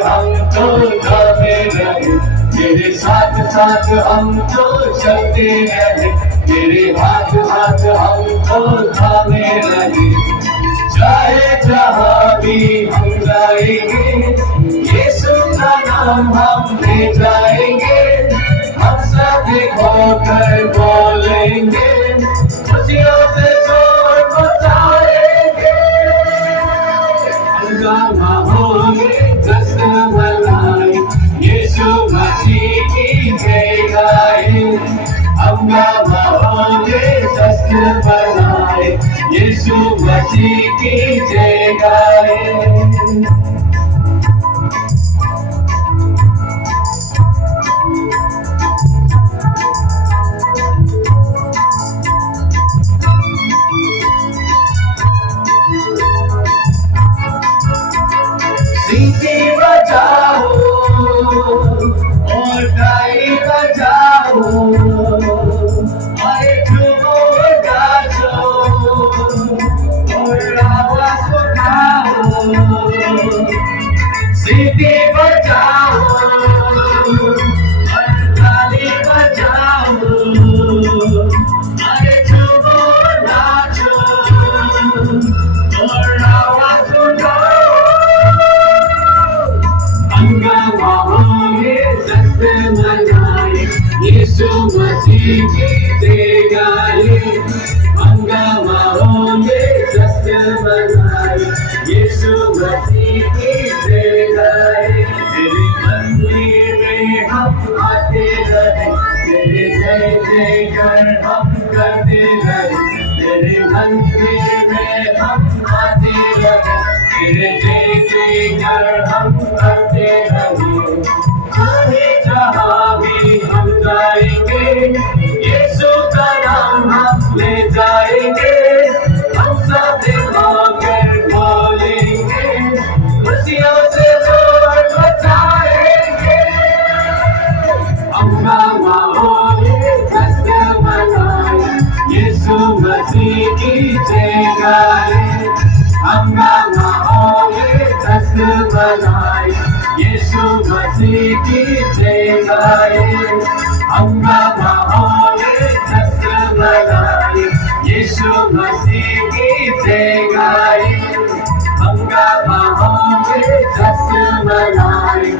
हमको गाते रहे, तेरे साथ साथ हमको चलते रहे, तेरे हाथ हाथ हमको थामे रहे। चाहे जहाँ भी हम जाएंगे, यीशु का नाम हम ले जाएंगे, हम सब होकर बोलेंगे, खुशियों से शोर मचाएंगे। हंगामा होंगे, जश्न मनाए, यीशु मसीह की जय गाए। हंगामा होंगे, जश्न मनाए, यीशु मसीह की जय गाए। सीटी बजाओ और ताली बजाओ, अरे झूमो नाचो और आवाज उठाओ। सीटी बजाओ और ताली बजाओ, अरे झूमो नाचो और आवाज उठाओ। हंगामा होंगे, जश्न मनाए, यीशु मसीह की जय गाए। हंगामा होंगे, जश्न मनाए, यीशु मसीह की जय गाए। तेरे मंदिर में हम आते रहे, तेरे जय जय कर हम करते रहे, तेरे मंदिर में हम आते रहे, तेरे जय जय कर हम करते रहे। चाहे जहाँ भी हम जाएंगे, यीशु का नाम हम ले जाएंगे, हम सब होकर बोलेंगे, खुशियों से शोर मचाएंगे। हंगामा होंगे, जश्न मनाए, यीशु मसीह की जय गाए। हंगामा होंगे, जश्न मनाए, यीशु मसीह की जय गाए। हंगामा होंगे, जश्न मनाए, यीशु मसीह की जय गाए। हंगामा होंगे, जश्न मनाए,